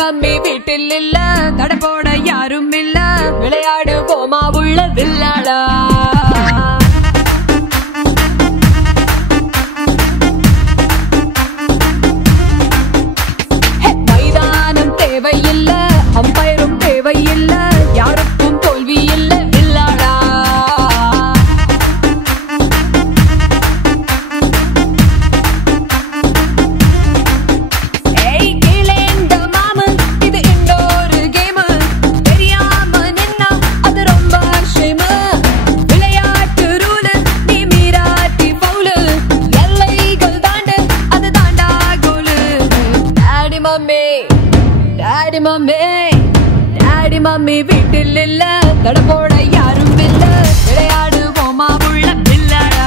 Mummy வீட்டில் இல்ல, தட போட யாரும் இல்ல, விளையாடு போமா உள்ள வில்லாடா. மைதானம் தேவையில்ல, அம்பயரும் தேவையில்ல, யாருக்கும் தோல்வி இல்ல வில்லாடா. டாடி மம்மி வீட்டில் இல்ல, தட போட யாரும் இல்ல, விளையாடு போமா உள்ள வில்லாடா.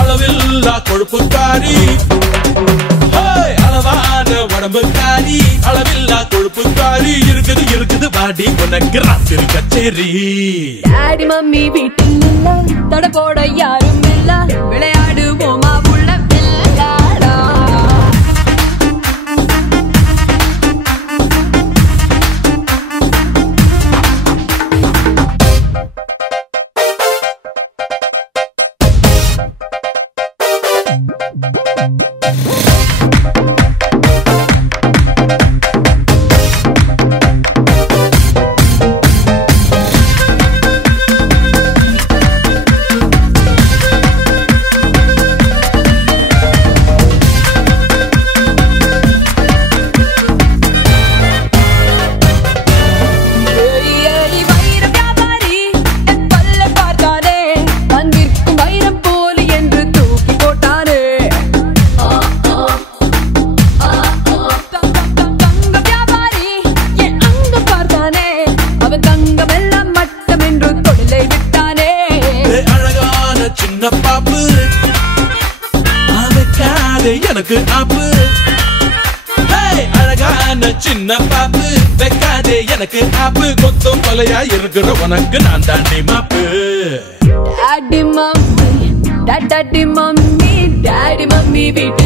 அளவில்லா கொழுப்புக்காரி, அளவான உடம்புக்காரி, அளவில்லா கொழுப்புக்காரி, இருக்குது இருக்குது வாடி உனக்கு ராத்திரி கச்சேரி. டாடி மம்மி வீட்டில் இல்ல, தட போட யாரும் இல்ல, விளையாடு போமா உள்ள வில்லாடா. எனக்கு ஆப்பு அழகான சின்ன பாப்பு, வைக்காதே எனக்கு ஆப்பு, கொத்தும் கொலையா இருக்கிற உனக்கு நான் தாண்டி மாப்பு. Daddy mummy daddy mummy daddy mummy வீட்டு